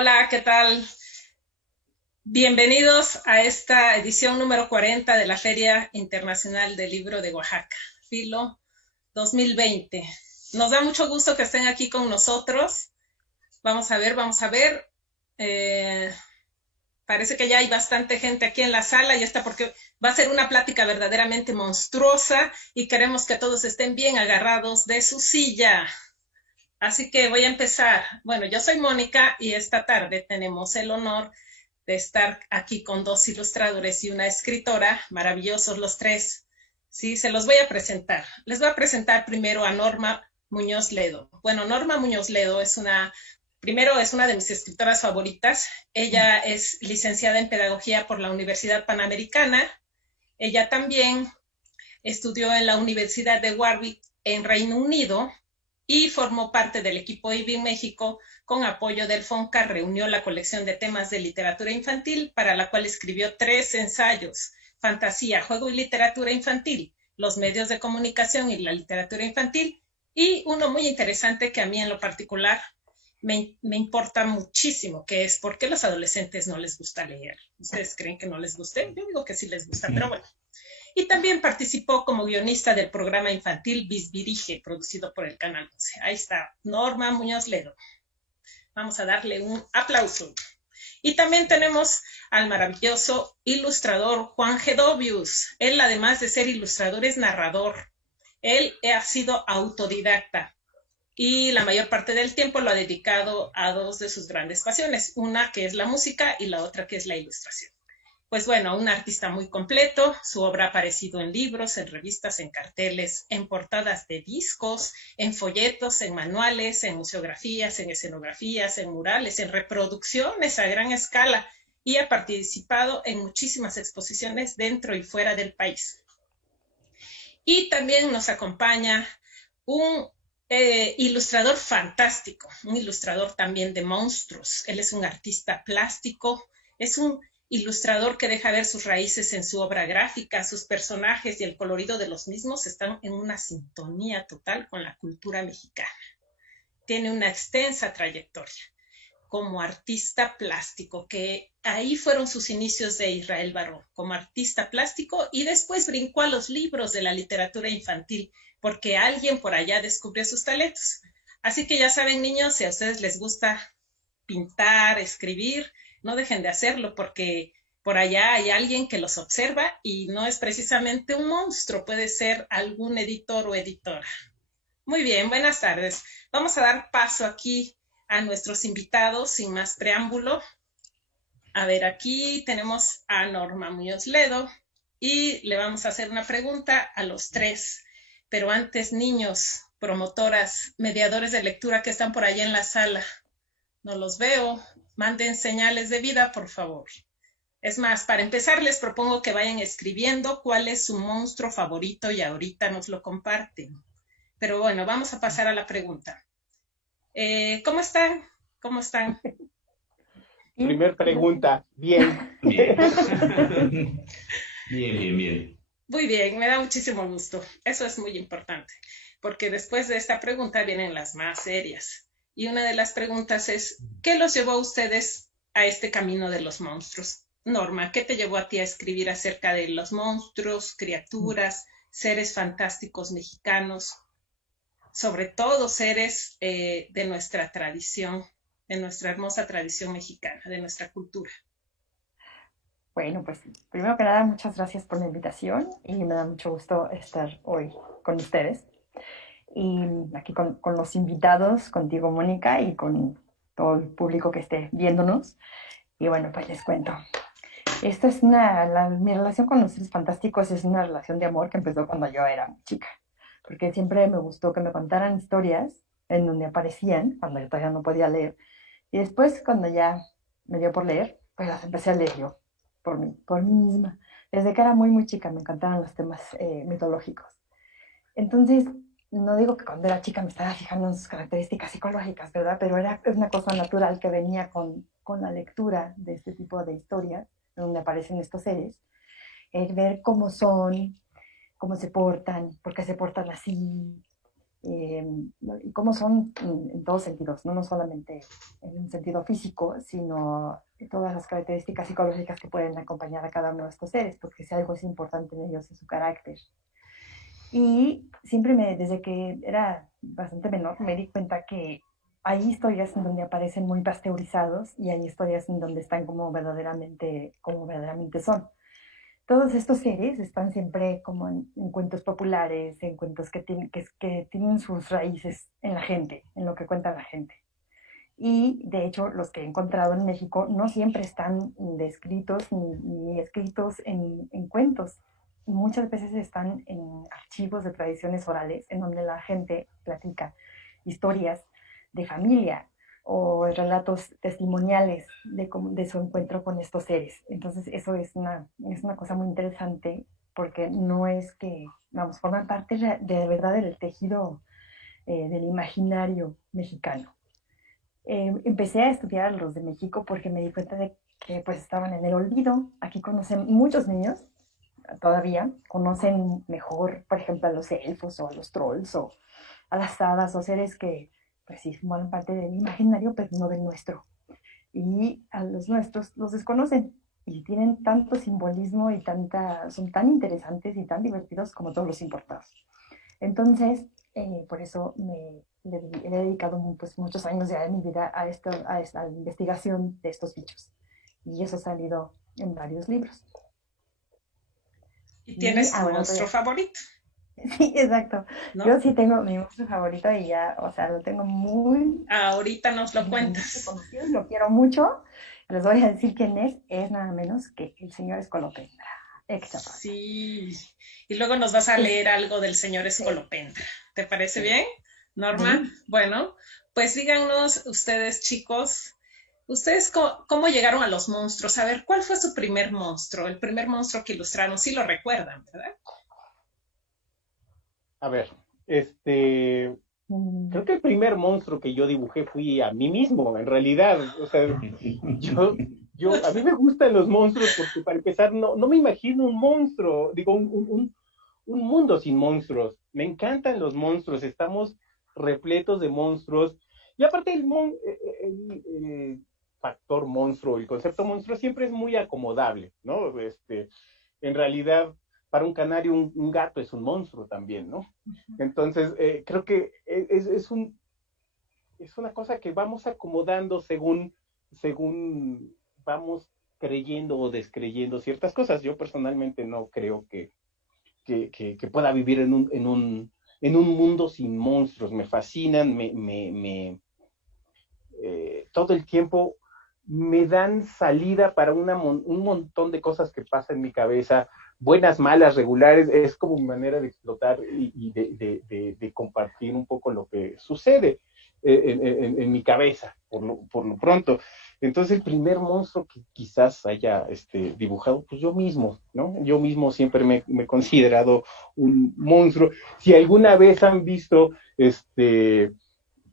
Hola, ¿qué tal? Bienvenidos a esta edición número 40 de la Feria Internacional del Libro de Oaxaca, Filo 2020. Nos da mucho gusto que estén aquí con nosotros. Vamos a ver. Eh, Parece que ya hay bastante gente aquí en la sala y está porque va a ser una plática verdaderamente monstruosa y queremos que todos estén bien agarrados de su silla. Así que voy a empezar. Bueno, yo soy Mónica y esta tarde tenemos el honor de estar aquí con dos ilustradores y una escritora, maravillosos los tres. Sí, se los voy a presentar. Les voy a presentar primero a Norma Muñoz Ledo. Bueno, Norma Muñoz Ledo primero es una de mis escritoras favoritas. Ella es licenciada en Pedagogía por la Universidad Panamericana. Ella también estudió en la Universidad de Warwick en Reino Unido y formó parte del equipo IBI México con apoyo del FONCA. Reunió la colección de temas de literatura infantil, para la cual escribió 3 ensayos: Fantasía, Juego y Literatura Infantil, los medios de comunicación y la literatura infantil, y uno muy interesante que a mí en lo particular me importa muchísimo, que es ¿por qué a los adolescentes no les gusta leer? ¿Ustedes creen que no les guste? Yo digo que sí les gusta, pero bueno. Y también participó como guionista del programa infantil Bisbirige, producido por el Canal 11. Ahí está, Norma Muñoz Ledo. Vamos a darle un aplauso. Y también tenemos al maravilloso ilustrador Juan Gedovius. Él, además de ser ilustrador, es narrador. Él ha sido autodidacta y la mayor parte del tiempo lo ha dedicado a dos de sus grandes pasiones, una que es la música y la otra que es la ilustración. Pues bueno, un artista muy completo. Su obra ha aparecido en libros, en revistas, en carteles, en portadas de discos, en folletos, en manuales, en museografías, en escenografías, en murales, en reproducciones a gran escala, y ha participado en muchísimas exposiciones dentro y fuera del país. Y también nos acompaña un ilustrador fantástico, un ilustrador también de monstruos. Él es un artista plástico, es un ilustrador que deja ver sus raíces en su obra gráfica. Sus personajes y el colorido de los mismos están en una sintonía total con la cultura mexicana. Tiene una extensa trayectoria como artista plástico, que ahí fueron sus inicios de Israel Barrón, como artista plástico, y después brincó a los libros de la literatura infantil, porque alguien por allá descubrió sus talentos. Así que ya saben, niños, si a ustedes les gusta pintar, escribir, no dejen de hacerlo, porque por allá hay alguien que los observa y no es precisamente un monstruo, puede ser algún editor o editora. Muy bien, buenas tardes. Vamos a dar paso aquí a nuestros invitados sin más preámbulo. A ver, aquí tenemos a Norma Muñoz Ledo y le vamos a hacer una pregunta a los tres. Pero antes, niños, promotoras, mediadores de lectura que están por allá en la sala, no los veo. Manden señales de vida, por favor. Es más, para empezar, les propongo que vayan escribiendo cuál es su monstruo favorito y ahorita nos lo comparten. Pero bueno, vamos a pasar a la pregunta. ¿Cómo están? ¿Cómo están? Primer pregunta, bien. Bien. Bien, bien, bien. Muy bien, me da muchísimo gusto. Eso es muy importante, porque después de esta pregunta vienen las más serias. Y una de las preguntas es, ¿qué los llevó a ustedes a este camino de los monstruos? Norma, ¿qué te llevó a ti a escribir acerca de los monstruos, criaturas, seres fantásticos mexicanos, sobre todo seres de nuestra tradición, de nuestra hermosa tradición mexicana, de nuestra cultura? Bueno, pues primero que nada, muchas gracias por la invitación y me da mucho gusto estar hoy con ustedes y aquí con los invitados, contigo Mónica y con todo el público que esté viéndonos. Y bueno, pues les cuento. Esta es mi relación con los seres fantásticos es una relación de amor que empezó cuando yo era chica, porque siempre me gustó que me contaran historias en donde aparecían, cuando yo todavía no podía leer, y después cuando ya me dio por leer, pues las empecé a leer yo por mí misma. Desde que era muy, muy chica me encantaban los temas mitológicos. Entonces, no digo que cuando era chica me estaba fijando en sus características psicológicas, ¿verdad? Pero es una cosa natural que venía con la lectura de este tipo de historias, donde aparecen estos seres, el ver cómo son, cómo se portan, por qué se portan así, y cómo son en todos sentidos, no solamente en un sentido físico, sino todas las características psicológicas que pueden acompañar a cada uno de estos seres, porque si algo es importante en ellos es su carácter. Y siempre desde que era bastante menor, me di cuenta que hay historias en donde aparecen muy pasteurizados y hay historias en donde están como verdaderamente son. Todos estos seres están siempre como en cuentos populares, en cuentos que tienen sus raíces en la gente, en lo que cuenta la gente. Y de hecho, los que he encontrado en México no siempre están descritos ni escritos en cuentos. Muchas veces están en archivos de tradiciones orales, en donde la gente platica historias de familia o relatos testimoniales de su encuentro con estos seres. Entonces, eso es una cosa muy interesante porque no es que, vamos, forman parte de verdad del tejido del imaginario mexicano. Empecé a estudiar los de México porque me di cuenta de que pues estaban en el olvido. Aquí conocen muchos niños, todavía conocen mejor, por ejemplo, a los elfos o a los trolls o a las hadas o seres que pues sí forman parte del imaginario, pero no del nuestro. Y a los nuestros los desconocen y tienen tanto simbolismo y son tan interesantes y tan divertidos como todos los importados. Entonces, por eso he dedicado pues, muchos años ya de mi vida a esta investigación de estos bichos. Y eso ha salido en varios libros. ¿Y tienes tu monstruo favorito? Sí, exacto. ¿No? Yo sí tengo mi monstruo favorito y ya, o sea, lo tengo muy... Ahorita nos lo cuentas. Conocido y lo quiero mucho. Les voy a decir quién es nada menos que el señor Escolopendra. Sí, y luego nos vas a leer algo del señor Escolopendra. ¿Te parece bien, Norma? Bueno, pues díganos ustedes, chicos, ¿ustedes cómo llegaron a los monstruos? A ver, ¿cuál fue su primer monstruo? El primer monstruo que ilustraron, sí lo recuerdan, ¿verdad? A ver, creo que el primer monstruo que yo dibujé fui a mí mismo, en realidad. O sea, a mí me gustan los monstruos porque para empezar no me imagino un monstruo, digo, un mundo sin monstruos. Me encantan los monstruos, estamos repletos de monstruos. Y aparte el factor monstruo, el concepto monstruo siempre es muy acomodable, ¿no? En realidad, para un canario, un gato es un monstruo también, ¿no? Entonces, creo que es una cosa que vamos acomodando según vamos creyendo o descreyendo ciertas cosas. Yo personalmente no creo que pueda vivir en un mundo sin monstruos. Me fascinan, todo el tiempo me dan salida para un montón de cosas que pasan en mi cabeza, buenas, malas, regulares. Es como mi manera de explotar y de compartir un poco lo que sucede en mi cabeza, por lo pronto. Entonces, el primer monstruo que quizás haya dibujado, pues yo mismo, ¿no? Yo mismo siempre me he considerado un monstruo. Si alguna vez han visto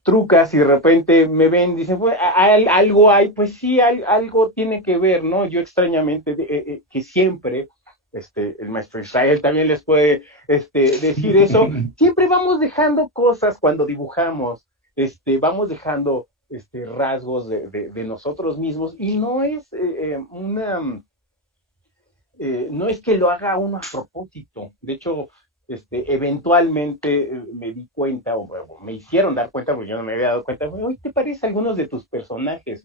trucas y de repente me ven, dicen, pues, algo hay, pues sí, algo tiene que ver, ¿no? Yo extrañamente, que siempre, el maestro Israel también les puede decir eso, siempre vamos dejando cosas cuando dibujamos, vamos dejando rasgos de nosotros mismos y no es que lo haga uno a propósito. De hecho, eventualmente me di cuenta, o me hicieron dar cuenta, porque yo no me había dado cuenta, hoy te parece algunos de tus personajes.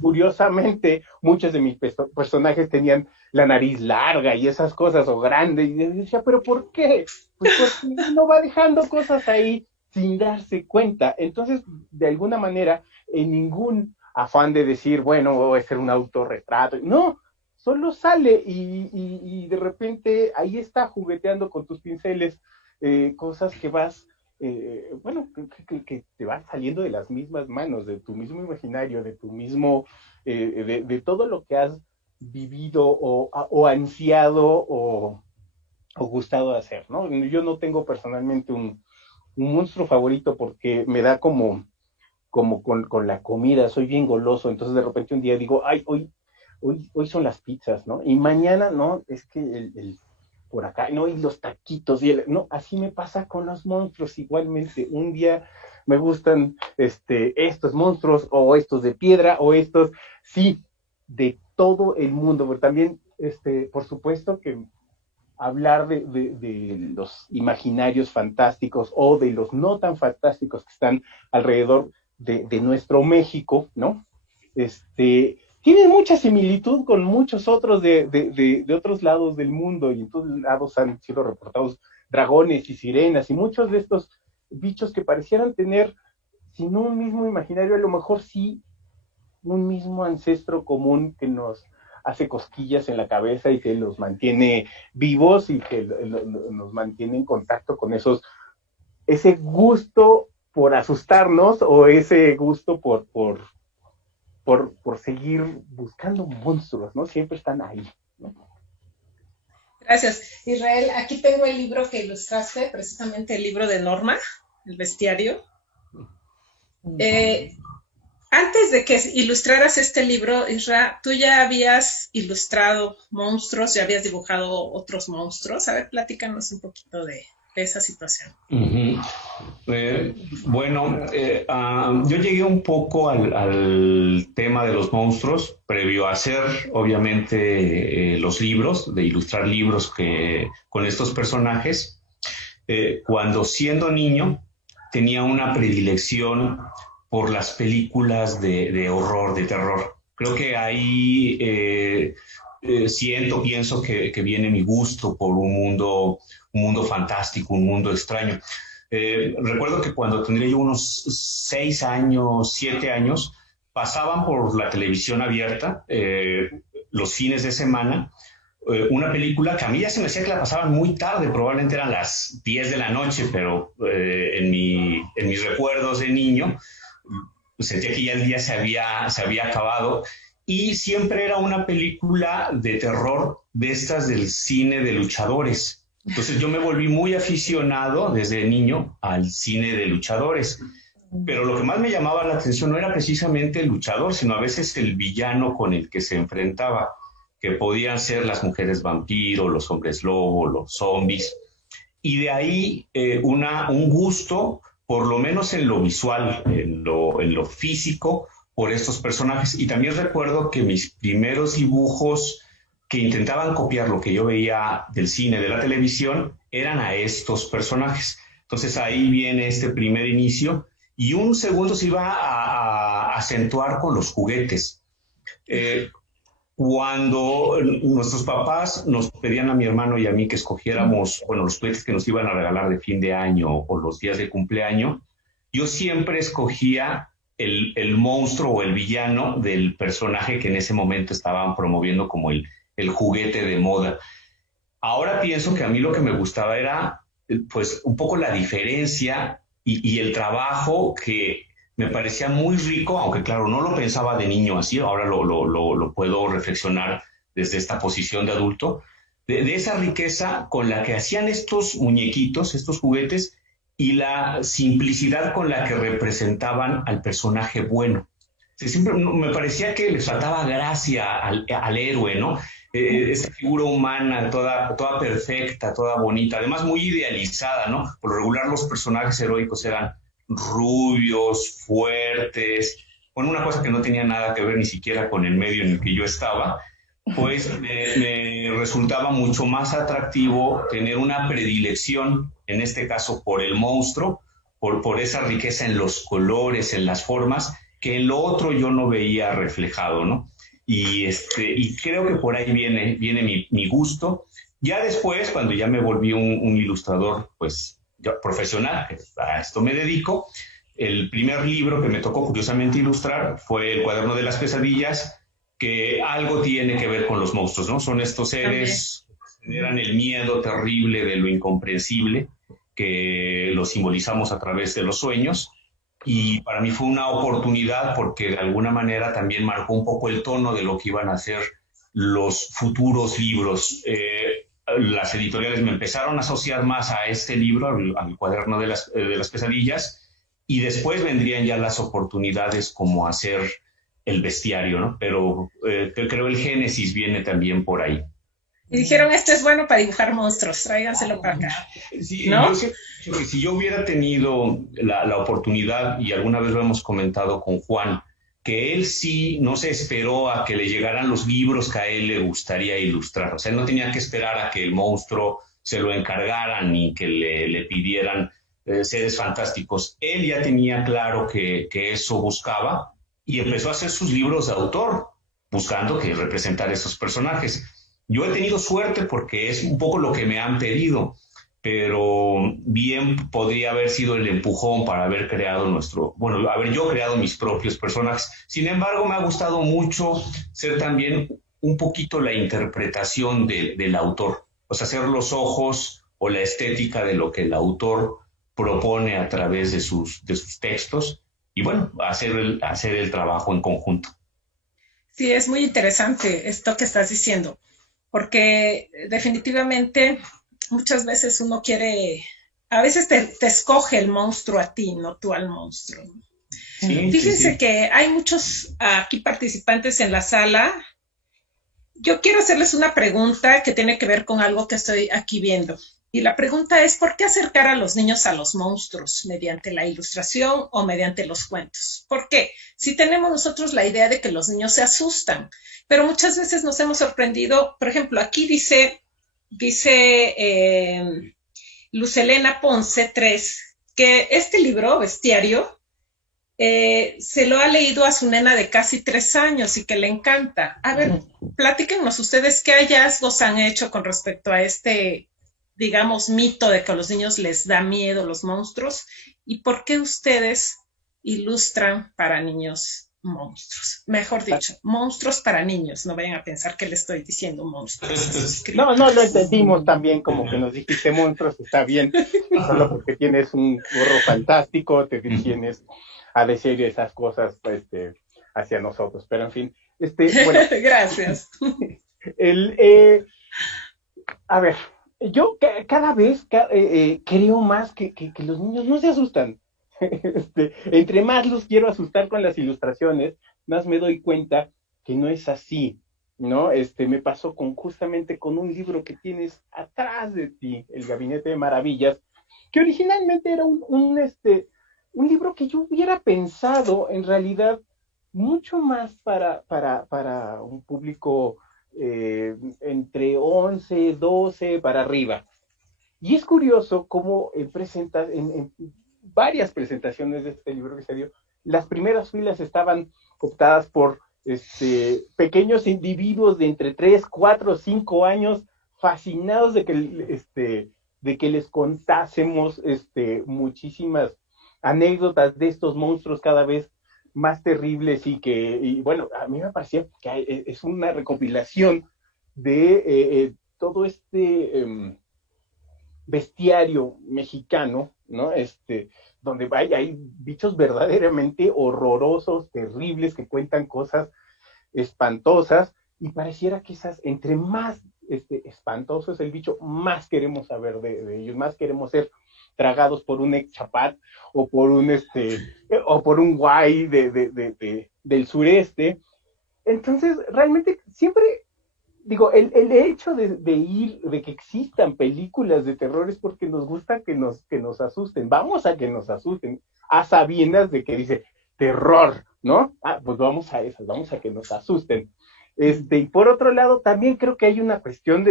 Curiosamente, muchos de mis personajes tenían la nariz larga y esas cosas, o grande, y yo decía, ¿pero por qué? Pues porque uno va dejando cosas ahí sin darse cuenta. Entonces, de alguna manera, en ningún afán de decir, bueno, voy a hacer un autorretrato, no, solo sale y de repente ahí está jugueteando con tus pinceles, cosas que vas, bueno, que te van saliendo de las mismas manos, de tu mismo imaginario, de tu mismo, de todo lo que has vivido o ansiado o gustado hacer, ¿no? Yo no tengo personalmente un monstruo favorito porque me da como con la comida, soy bien goloso, entonces de repente un día digo, ay, hoy son las pizzas, ¿no? Y mañana, no, es que por acá, no, y los taquitos, no, así me pasa con los monstruos igualmente. Un día me gustan estos monstruos, o estos de piedra, o estos, sí, de todo el mundo, pero también, por supuesto que hablar de los imaginarios fantásticos o de los no tan fantásticos que están alrededor de nuestro México, ¿no? Tienen mucha similitud con muchos otros de otros lados del mundo, y en todos lados han sido reportados dragones y sirenas y muchos de estos bichos que parecieran tener, si no un mismo imaginario, a lo mejor sí un mismo ancestro común que nos hace cosquillas en la cabeza y que los mantiene vivos y que nos mantiene en contacto con ese gusto por asustarnos, o ese gusto por seguir buscando monstruos, ¿no? Siempre están ahí, ¿no? Gracias. Israel, aquí tengo el libro que ilustraste, precisamente el libro de Norma, el bestiario. Antes de que ilustraras este libro, Isra, tú ya habías ilustrado monstruos, ya habías dibujado otros monstruos. A ver, platícanos un poquito de esa situación. Yo llegué un poco al tema de los monstruos previo a hacer, obviamente, los libros, de ilustrar libros con estos personajes. Cuando siendo niño tenía una predilección por las películas de horror, de terror. Creo que ahí pienso que viene mi gusto por un mundo fantástico, un mundo extraño. Recuerdo que cuando tendría yo unos 6 años, 7 años, pasaban por la televisión abierta los fines de semana una película que a mí ya se me decía que la pasaban muy tarde, probablemente eran las 10 de la noche, pero en mis recuerdos de niño sentía que ya el día se había acabado, y siempre era una película de terror de estas del cine de luchadores. Entonces yo me volví muy aficionado desde niño al cine de luchadores, pero lo que más me llamaba la atención no era precisamente el luchador, sino a veces el villano con el que se enfrentaba, que podían ser las mujeres vampiro, los hombres lobo, los zombies, y de ahí un gusto, por lo menos en lo visual, en lo físico, por estos personajes. Y también recuerdo que mis primeros dibujos que intentaban copiar lo que yo veía del cine, de la televisión, eran a estos personajes. Entonces ahí viene este primer inicio, y un segundo se iba a acentuar con los juguetes. Cuando nuestros papás nos pedían a mi hermano y a mí que escogiéramos, los juguetes que nos iban a regalar de fin de año o los días de cumpleaños, yo siempre escogía el monstruo o el villano del personaje que en ese momento estaban promoviendo como el juguete de moda. Ahora pienso que a mí lo que me gustaba era pues un poco la diferencia y el trabajo que me parecía muy rico, aunque claro, no lo pensaba de niño así, ahora lo puedo reflexionar desde esta posición de adulto, de esa riqueza con la que hacían estos muñequitos, estos juguetes, y la simplicidad con la que representaban al personaje bueno. Siempre me parecía que les faltaba gracia al héroe, ¿no? Esta figura humana, toda perfecta, toda bonita, además muy idealizada, ¿no? Por lo regular los personajes heroicos eran rubios, fuertes, con una cosa que no tenía nada que ver ni siquiera con el medio en el que yo estaba, pues me resultaba mucho más atractivo tener una predilección, en este caso por el monstruo, por esa riqueza en los colores, en las formas, que en lo otro yo no veía reflejado, ¿no? Y creo que por ahí viene mi gusto. Ya después, cuando ya me volví un ilustrador, pues, profesional, que a esto me dedico, el primer libro que me tocó curiosamente ilustrar fue El cuaderno de las pesadillas, que algo tiene que ver con los monstruos, ¿no? Son estos seres que generan el miedo terrible de lo incomprensible, que lo simbolizamos a través de los sueños, y para mí fue una oportunidad porque de alguna manera también marcó un poco el tono de lo que iban a ser los futuros libros. Las editoriales me empezaron a asociar más a este libro, al cuaderno de las pesadillas, y después vendrían ya las oportunidades como hacer el bestiario, ¿no? Pero creo el génesis viene también por ahí. Y dijeron, este es bueno para dibujar monstruos, tráiganselo para acá, Sí, ¿no? yo siempre he dicho que si yo hubiera tenido la oportunidad, y alguna vez lo hemos comentado con Juan, que él sí no se esperó a que le llegaran los libros que a él le gustaría ilustrar. O sea, él no tenía que esperar a que el monstruo se lo encargaran ni que le pidieran seres fantásticos. Él ya tenía claro que eso buscaba y empezó a hacer sus libros de autor, buscando que representar esos personajes. Yo he tenido suerte porque es un poco lo que me han pedido, pero bien podría haber sido el empujón para haber creado haber yo creado mis propios personajes. Sin embargo, me ha gustado mucho ser también un poquito la interpretación del autor, o sea, hacer los ojos o la estética de lo que el autor propone a través de sus textos y bueno, hacer el trabajo en conjunto. Sí, es muy interesante esto que estás diciendo, porque definitivamente muchas veces uno quiere, a veces te escoge el monstruo a ti, no tú al monstruo. Sí, sí, Fíjense sí. que hay muchos aquí participantes en la sala. Yo quiero hacerles una pregunta que tiene que ver con algo que estoy aquí viendo. Y la pregunta es, ¿por qué acercar a los niños a los monstruos mediante la ilustración o mediante los cuentos? ¿Por qué? Si tenemos nosotros la idea de que los niños se asustan, pero muchas veces nos hemos sorprendido, por ejemplo, aquí dice Lucelena Ponce 3, que este libro, Bestiario, se lo ha leído a su nena de casi 3 años y que le encanta. A ver, platíquenos ustedes qué hallazgos han hecho con respecto a este, digamos, mito de que a los niños les da miedo los monstruos y por qué ustedes ilustran para niños monstruos. Mejor dicho, monstruos para niños. No vayan a pensar que le estoy diciendo monstruos. No, no lo entendimos también, como que nos dijiste monstruos, está bien, solo porque tienes un gorro fantástico, te tienes a decir esas cosas hacia nosotros, pero en fin, bueno, Gracias. el, a ver, yo cada vez creo más que los niños no se asustan. Entre más los quiero asustar con las ilustraciones, más me doy cuenta que no es así, ¿no? Me pasó justamente con un libro que tienes atrás de ti, El Gabinete de Maravillas, que originalmente era un libro que yo hubiera pensado en realidad mucho más para un público entre 11, 12 para arriba. Y es curioso cómo en varias presentaciones de este libro que se dio, las primeras filas estaban optadas por pequeños individuos de entre 3, 4, 5 años, fascinados de que les contásemos muchísimas anécdotas de estos monstruos cada vez más terribles y bueno, a mí me parecía que es una recopilación de todo bestiario mexicano, ¿no? Donde hay bichos verdaderamente horrorosos, terribles, que cuentan cosas espantosas, y pareciera que entre más espantoso es el bicho, más queremos saber de ellos, más queremos ser tragados por un exchapat o por un guay del sureste. Entonces, realmente siempre digo, el hecho de que existan películas de terror es porque nos gusta que nos asusten. Vamos a que nos asusten, a sabiendas de que dice terror, ¿no? Pues vamos a esas, vamos a que nos asusten. Y por otro lado, también creo que hay una cuestión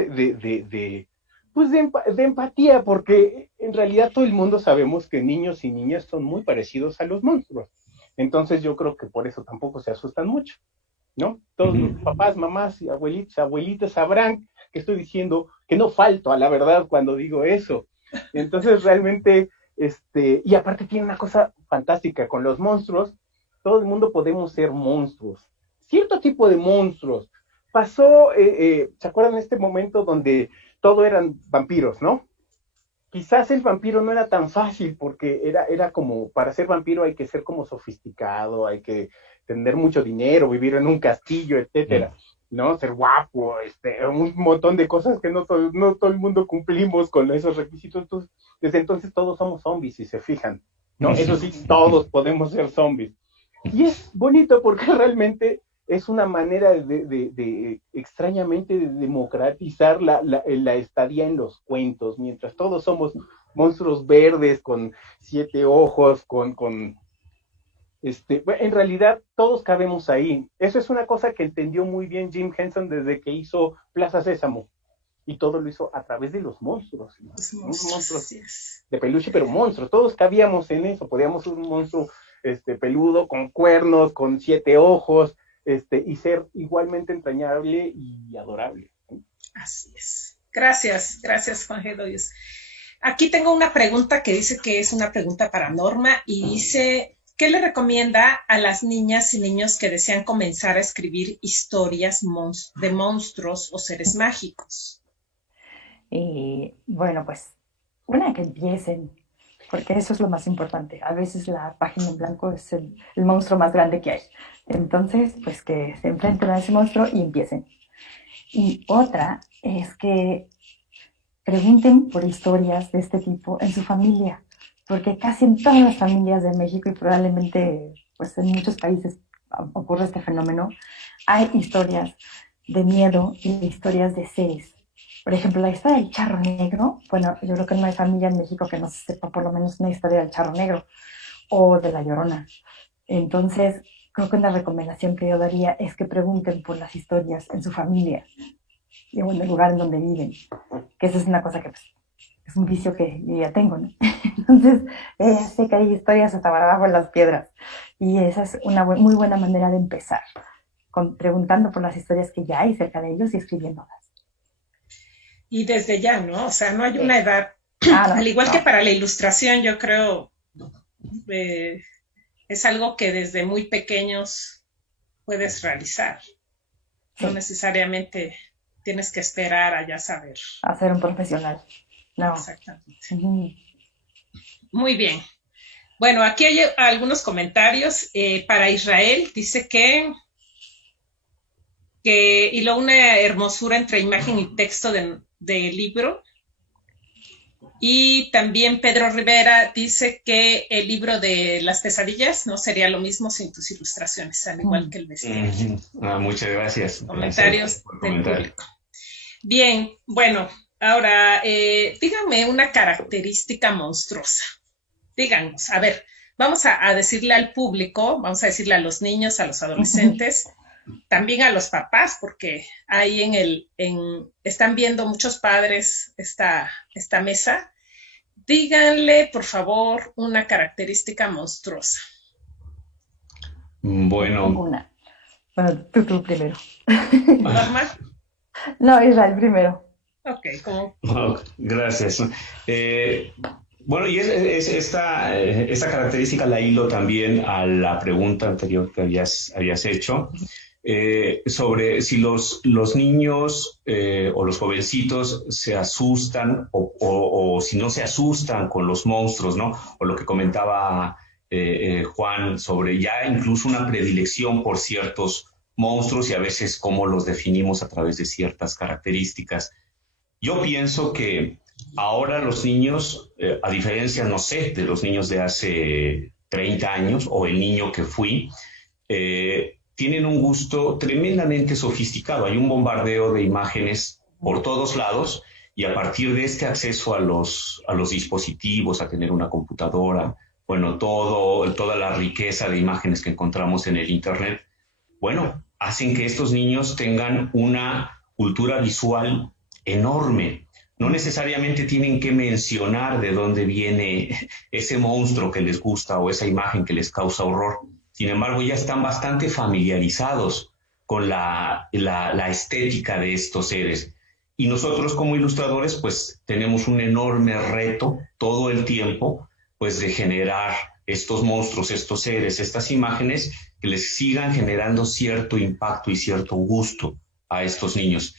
pues de empatía, porque en realidad todo el mundo sabemos que niños y niñas son muy parecidos a los monstruos. Entonces yo creo que por eso tampoco se asustan mucho, ¿no? Todos los papás, mamás y abuelitas sabrán que estoy diciendo que no falto a la verdad cuando digo eso. Entonces realmente, y aparte tiene una cosa fantástica con los monstruos, todo el mundo podemos ser monstruos, cierto tipo de monstruos. Pasó, ¿se acuerdan de este momento donde todo eran vampiros, ¿no? Quizás el vampiro no era tan fácil porque era como, para ser vampiro hay que ser como sofisticado, hay que tener mucho dinero, vivir en un castillo, etcétera, ¿no? Ser guapo, un montón de cosas que no todo el mundo cumplimos con esos requisitos. Entonces, desde entonces todos somos zombies, si se fijan, ¿no? Eso sí, todos podemos ser zombies. Y es bonito porque realmente es una manera extrañamente de democratizar la estadía en los cuentos, mientras todos somos monstruos verdes con 7 ojos, en realidad todos cabemos ahí. Eso es una cosa que entendió muy bien Jim Henson desde que hizo Plaza Sésamo. Y todo lo hizo a través de los monstruos. Los monstruos sí es. de peluche, pero monstruos. Todos cabíamos en eso. Podíamos ser un monstruo peludo, con cuernos, con 7 ojos, y ser igualmente entrañable y adorable. Así es. Gracias, Juan G. Doyos. Aquí tengo una pregunta que dice que es una pregunta para Norma y dice, ¿qué le recomienda a las niñas y niños que desean comenzar a escribir historias de monstruos o seres mágicos? Y bueno, pues que empiecen, porque eso es lo más importante. A veces la página en blanco es el monstruo más grande que hay. Entonces, pues que se enfrenten a ese monstruo y empiecen. Y otra es que pregunten por historias de este tipo en su familia, porque casi en todas las familias de México y probablemente pues en muchos países ocurre este fenómeno, hay historias de miedo y historias de seres. Por ejemplo, la historia del charro negro, bueno, yo creo que no hay familia en México que no se sepa por lo menos una historia del charro negro o de la Llorona. Entonces, creo que una recomendación que yo daría es que pregunten por las historias en su familia y en el lugar en donde viven, que eso es una cosa que pues, es un vicio que yo ya tengo, ¿no? Entonces, sé que hay historias hasta abajo en las piedras y esa es una muy buena manera de empezar, preguntando por las historias que ya hay cerca de ellos y escribiéndolas. Y desde ya, ¿no? O sea, no hay una edad. Al igual que para la ilustración, yo creo, es algo que desde muy pequeños puedes realizar. No necesariamente tienes que esperar a ya saber. A ser un profesional. No. Exactamente. Muy bien. Bueno, aquí hay algunos comentarios. Para Israel, dice que hiló una hermosura entre imagen y texto del libro. Y también Pedro Rivera dice que el libro de las pesadillas no sería lo mismo sin tus ilustraciones, al igual que el vestido. Muchas gracias. Comentarios del público. Bien, bueno, ahora díganme una característica monstruosa. Díganos, a ver, vamos a decirle al público, vamos a decirle a los niños, a los adolescentes, también a los papás, porque ahí están viendo muchos padres esta mesa. Díganle, por favor, una característica monstruosa. Bueno, tú primero. ¿Norma? No, Israel primero. Ok, ¿cómo? Gracias. Bueno, y esta característica la hilo también a la pregunta anterior que habías hecho. Sobre si los niños o los jovencitos se asustan o si no se asustan con los monstruos, ¿no? O lo que comentaba Juan sobre ya incluso una predilección por ciertos monstruos y a veces cómo los definimos a través de ciertas características. Yo pienso que ahora los niños, a diferencia, no sé, de los niños de hace 30 años o el niño que fui, tienen un gusto tremendamente sofisticado. Hay un bombardeo de imágenes por todos lados y a partir de este acceso a los dispositivos, a tener una computadora, bueno, toda la riqueza de imágenes que encontramos en el Internet, bueno, hacen que estos niños tengan una cultura visual enorme. No necesariamente tienen que mencionar de dónde viene ese monstruo que les gusta o esa imagen que les causa horror. Sin embargo, ya están bastante familiarizados con la estética de estos seres. Y nosotros como ilustradores, pues tenemos un enorme reto todo el tiempo, pues de generar estos monstruos, estos seres, estas imágenes que les sigan generando cierto impacto y cierto gusto a estos niños.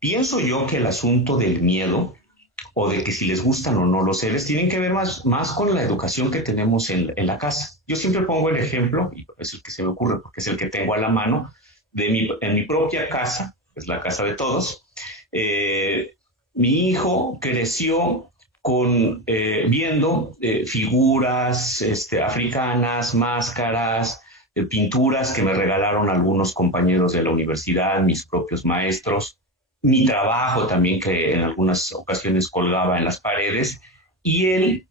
Pienso yo que el asunto del miedo o de que si les gustan o no los seres, tienen que ver más con la educación que tenemos en la casa. Yo siempre pongo el ejemplo, y es el que se me ocurre porque es el que tengo a la mano, en mi propia casa, es la casa de todos. Mi hijo creció viendo figuras africanas, máscaras, pinturas que me regalaron algunos compañeros de la universidad, mis propios maestros, mi trabajo también que en algunas ocasiones colgaba en las paredes, y él,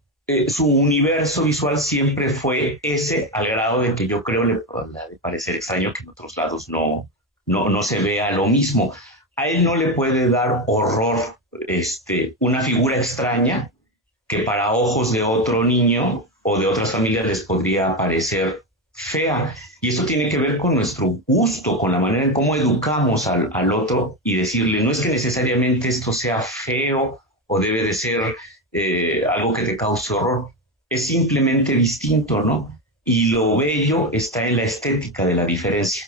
su universo visual siempre fue ese, al grado de que yo creo le ha de parecer extraño que en otros lados no se vea lo mismo. A él no le puede dar horror una figura extraña que para ojos de otro niño o de otras familias les podría parecer fea. Y eso tiene que ver con nuestro gusto, con la manera en cómo educamos al otro y decirle, no es que necesariamente esto sea feo o debe de ser algo que te cause horror, es simplemente distinto, ¿no? Y lo bello está en la estética de la diferencia.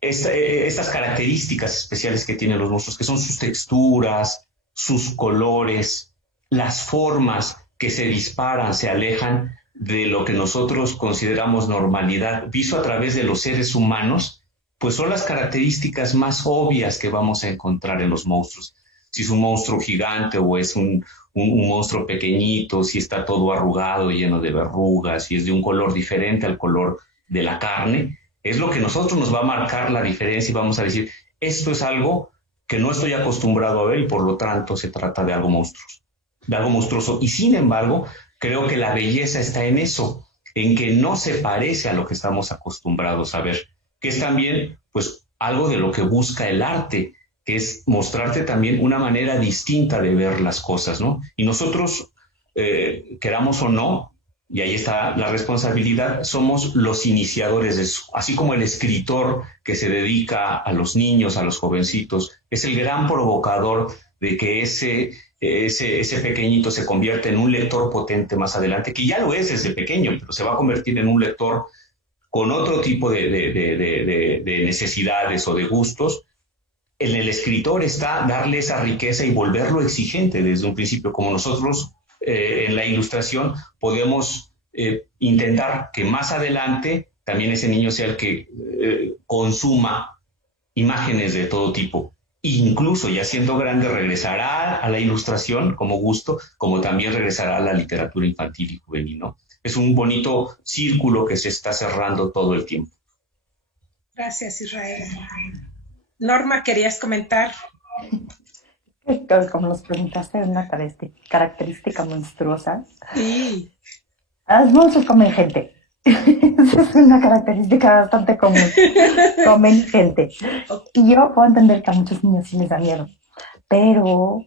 Estas características especiales que tienen los monstruos, que son sus texturas, sus colores, las formas que se disparan, se alejan de lo que nosotros consideramos normalidad, visto a través de los seres humanos, pues son las características más obvias que vamos a encontrar en los monstruos. Si es un monstruo gigante o es un monstruo pequeñito, si está todo arrugado, lleno de verrugas, si es de un color diferente al color de la carne, es lo que nosotros nos va a marcar la diferencia y vamos a decir, esto es algo que no estoy acostumbrado a ver y por lo tanto se trata de algo monstruoso. Y sin embargo, creo que la belleza está en eso, en que no se parece a lo que estamos acostumbrados a ver, que es también pues algo de lo que busca el arte, que es mostrarte también una manera distinta de ver las cosas, ¿no? Y nosotros, queramos o no, y ahí está la responsabilidad, somos los iniciadores de eso. Así como el escritor que se dedica a los niños, a los jovencitos, es el gran provocador de que ese pequeñito se convierta en un lector potente más adelante, que ya lo es desde pequeño, pero se va a convertir en un lector con otro tipo de necesidades o de gustos. En el escritor está darle esa riqueza y volverlo exigente desde un principio, como nosotros en la ilustración podemos intentar que más adelante también ese niño sea el que consuma imágenes de todo tipo. Incluso ya siendo grande regresará a la ilustración como gusto, como también regresará a la literatura infantil y juvenil, ¿no? Es un bonito círculo que se está cerrando todo el tiempo. Gracias, Israel. Norma, ¿querías comentar? Como nos preguntaste, una característica monstruosa. Sí. Los monstruos comen gente. Esa es una característica bastante común. Comen gente. Y yo puedo entender que a muchos niños sí les da miedo, pero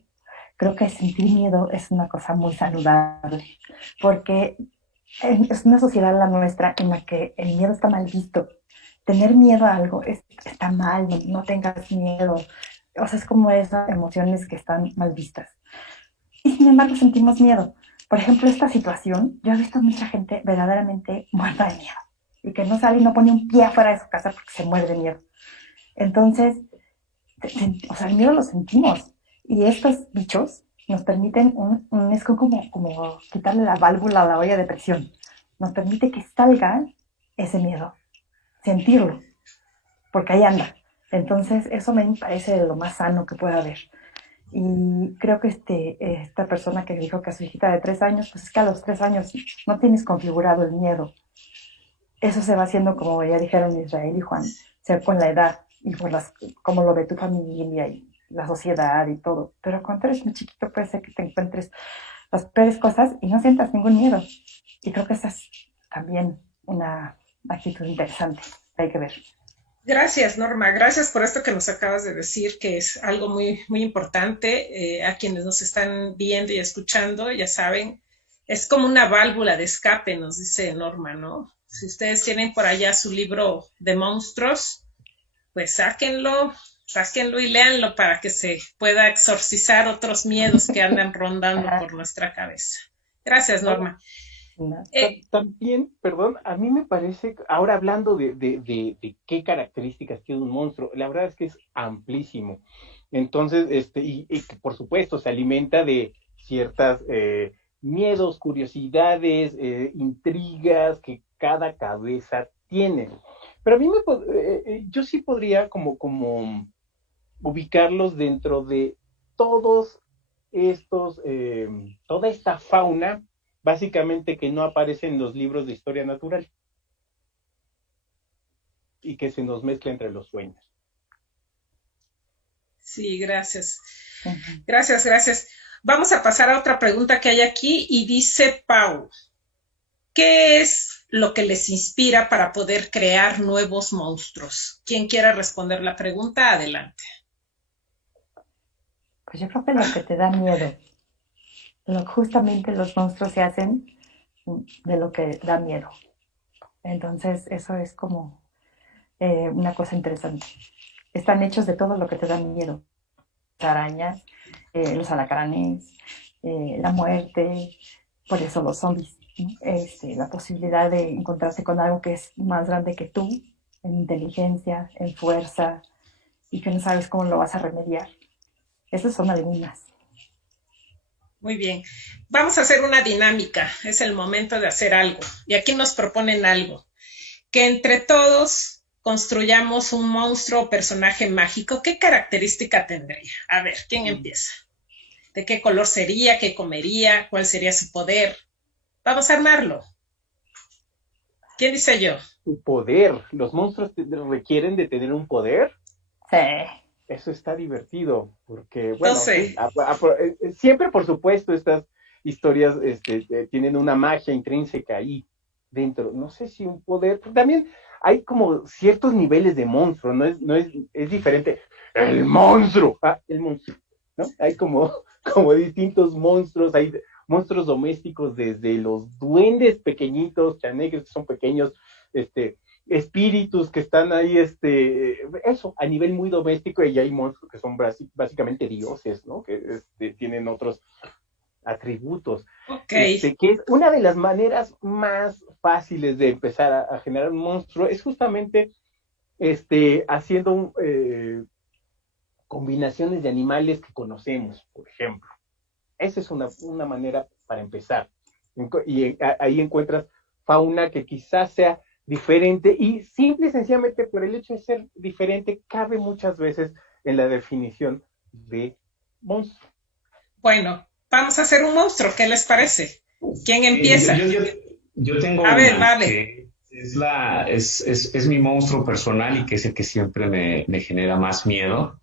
creo que sentir miedo es una cosa muy saludable, porque es una sociedad la nuestra en la que el miedo está mal visto. Tener miedo a algo está mal, no tengas miedo. O sea, es como esas emociones que están mal vistas. Y sin embargo sentimos miedo. Por ejemplo, esta situación, yo he visto mucha gente verdaderamente muerta de miedo y que no sale y no pone un pie afuera de su casa porque se muere de miedo. Entonces, o sea, el miedo lo sentimos. Y estos bichos nos permiten es como quitarle la válvula a la olla de presión. Nos permite que salga ese miedo, sentirlo, porque ahí anda. Entonces, eso me parece lo más sano que pueda haber. Y creo que esta persona que dijo que a su hijita de 3 años, pues es que a los 3 años no tienes configurado el miedo. Eso se va haciendo, como ya dijeron Israel y Juan, con la edad y por cómo lo ve tu familia y la sociedad y todo. Pero cuando eres muy chiquito puede ser que te encuentres las peores cosas y no sientas ningún miedo. Y creo que esa es también una actitud interesante, hay que ver. Gracias, Norma. Gracias por esto que nos acabas de decir, que es algo muy, muy importante. A quienes nos están viendo y escuchando, ya saben, es como una válvula de escape, nos dice Norma, ¿no? Si ustedes tienen por allá su libro de monstruos, pues sáquenlo y léanlo para que se pueda exorcizar otros miedos que andan rondando por nuestra cabeza. Gracias, Norma. También, perdón, a mí me parece, ahora hablando de qué características tiene un monstruo, la verdad es que es amplísimo. Entonces, y por supuesto se alimenta de ciertas miedos, curiosidades, intrigas que cada cabeza tiene. Pero a mí yo sí podría como ubicarlos dentro de todos estos, toda esta fauna básicamente que no aparece en los libros de historia natural. y que se nos mezcla entre los sueños. Sí, gracias. Ujú. Gracias. Vamos a pasar a otra pregunta que hay aquí y dice Pau, ¿qué es lo que les inspira para poder crear nuevos monstruos? Quien quiera responder la pregunta, adelante. Pues yo creo que lo que te da miedo, justamente los monstruos se hacen de lo que da miedo. Entonces eso es como una cosa interesante. Están hechos de todo lo que te da miedo. Las arañas, los alacranes, la muerte, por eso los zombies, ¿no? La posibilidad de encontrarte con algo que es más grande que tú, en inteligencia, en fuerza, y que no sabes cómo lo vas a remediar. Esas son algunas. Muy bien. Vamos a hacer una dinámica. Es el momento de hacer algo. Y aquí nos proponen algo. Que entre todos construyamos un monstruo o personaje mágico. ¿Qué característica tendría? A ver, ¿quién empieza? ¿De qué color sería? ¿Qué comería? ¿Cuál sería su poder? Vamos a armarlo. ¿Quién dice yo? Un poder. ¿Los monstruos requieren de tener un poder? Sí. Eso está divertido, porque, bueno, No sé. siempre, por supuesto, estas historias tienen una magia intrínseca ahí dentro. No sé si un poder, también hay como ciertos niveles de monstruo, es diferente. El monstruo, el monstruo, ¿no? Hay como distintos monstruos, hay monstruos domésticos desde los duendes pequeñitos, chanegres que son pequeños, espíritus que están ahí, eso, a nivel muy doméstico, y hay monstruos que son básicamente dioses, ¿no? Que tienen otros atributos. Ok. Que es una de las maneras más fáciles de empezar a generar un monstruo, es justamente haciendo combinaciones de animales que conocemos, por ejemplo. Esa es una manera para empezar. Y ahí encuentras fauna que quizás sea diferente, y simple y sencillamente por el hecho de ser diferente cabe muchas veces en la definición de monstruo. Bueno, vamos a hacer un monstruo. ¿Qué les parece? ¿Quién empieza? Yo tengo A ver, una vale. que es mi monstruo personal y que es el que siempre me genera más miedo,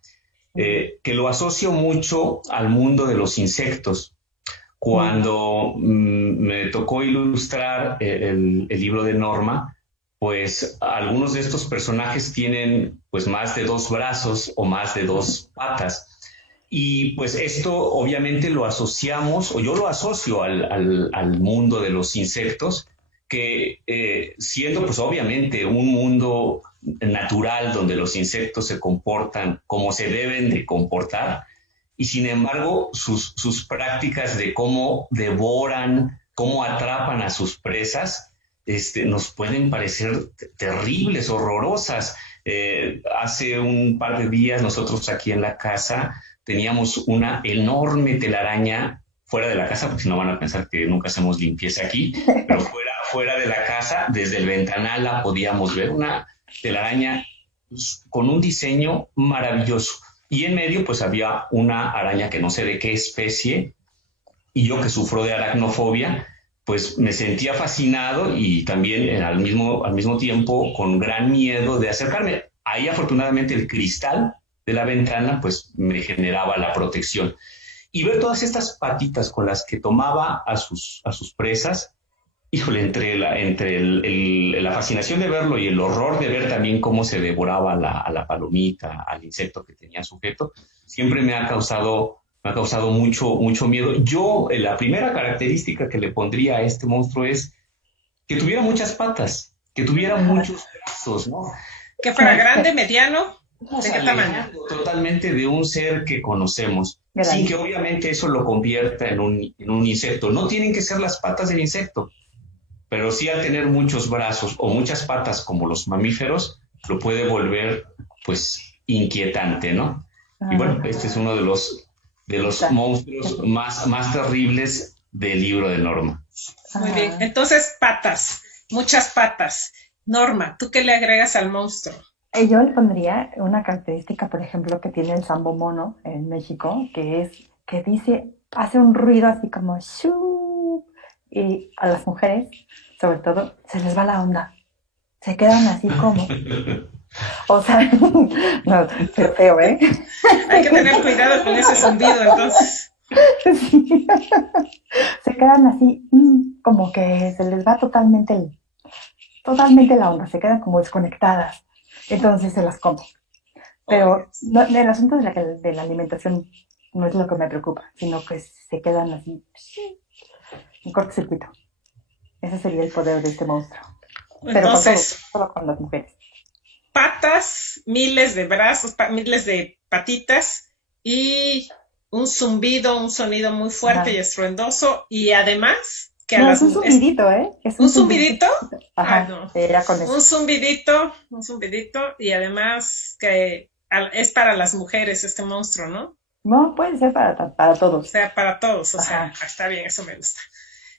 que lo asocio mucho al mundo de los insectos. Cuando me tocó ilustrar el libro de Norma, pues algunos de estos personajes tienen pues más de 2 brazos o más de 2 patas. Y pues esto obviamente lo asociamos, o yo lo asocio al mundo de los insectos, que siendo pues obviamente un mundo natural donde los insectos se comportan como se deben de comportar, y sin embargo sus prácticas de cómo devoran, cómo atrapan a sus presas, nos pueden parecer terribles, horrorosas. Hace un par de días nosotros aquí en la casa teníamos una enorme telaraña fuera de la casa, porque si no van a pensar que nunca hacemos limpieza aquí, pero fuera de la casa, desde el ventanal la podíamos ver, una telaraña con un diseño maravilloso. Y en medio pues había una araña que no sé de qué especie, y yo que sufro de aracnofobia, pues me sentía fascinado y también al mismo tiempo con gran miedo de acercarme. Ahí afortunadamente el cristal de la ventana pues me generaba la protección. Y ver todas estas patitas con las que tomaba a sus presas, híjole, entre la fascinación de verlo y el horror de ver también cómo se devoraba a la palomita, al insecto que tenía sujeto, siempre me ha causado mucho miedo. Yo, la primera característica que le pondría a este monstruo es que tuviera muchas patas, que tuviera muchos brazos, ¿no? Que fuera grande, mediano. Estamos ¿De qué tamaño? alejando totalmente de un ser que conocemos, Grande. sin que obviamente eso lo convierta en un insecto. No tienen que ser las patas del insecto, pero sí al tener muchos brazos o muchas patas como los mamíferos, lo puede volver pues inquietante, ¿no? Y bueno, este es uno de los monstruos más terribles del libro de Norma. Muy bien, entonces patas, muchas patas. Norma, ¿tú qué le agregas al monstruo? Yo le pondría una característica, por ejemplo, que tiene el sambo mono en México, que hace un ruido así como shoo, y a las mujeres, sobre todo, se les va la onda. se quedan así como, o sea, no, pero feo, ¿eh? Hay que tener cuidado con ese zumbido, entonces. Sí. Se quedan así, como que se les va totalmente la onda, se quedan como desconectadas. Entonces se las como. Oye, Pero no, el asunto de la alimentación no es lo que me preocupa, sino que se quedan así, en cortocircuito. Ese sería el poder de este monstruo. Pero con todo, entonces, solo con las mujeres. patas, miles de brazos, miles de patitas y un zumbido, un sonido muy fuerte y Ajá. estruendoso. Y además, que a No, es las un zumbidito, ¿eh? Es un un zumbidito zumbidito. chiquito. Ay, Ajá, no. era con eso. Un zumbidito, y además que es para las mujeres este monstruo, ¿no? O No, puede ser para todos. sea, para todos, o sea, Ajá, está bien, eso me gusta.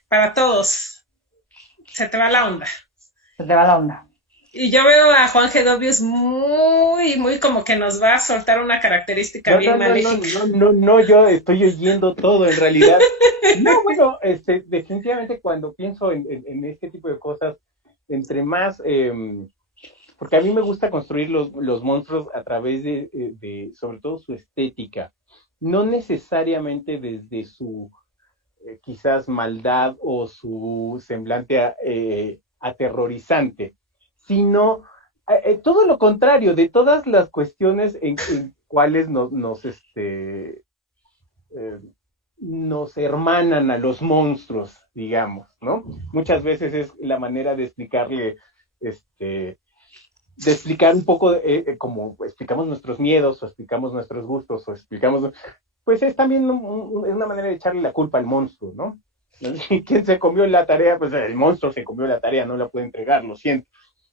Para todos, se te va la onda. se te va la onda. Y yo veo a Juan Gedovius muy como que nos va a soltar una característica No, no, bien no, no, maléfica. no, no, no, yo estoy oyendo todo en realidad. No, bueno, definitivamente cuando pienso en este tipo de cosas, entre más, porque a mí me gusta construir los monstruos a través sobre todo su estética, no necesariamente desde su quizás maldad o su semblante aterrorizante, sino todo lo contrario, de todas las cuestiones en cuales eh, nos hermanan a los monstruos, digamos, ¿no? Muchas veces es la manera de explicarle, este, de explicar un poco como explicamos nuestros miedos o explicamos nuestros gustos o explicamos, pues es también una manera de echarle la culpa al monstruo, ¿no? ¿Quién se comió la tarea? Pues el monstruo se comió la tarea, no la puede entregar, lo siento,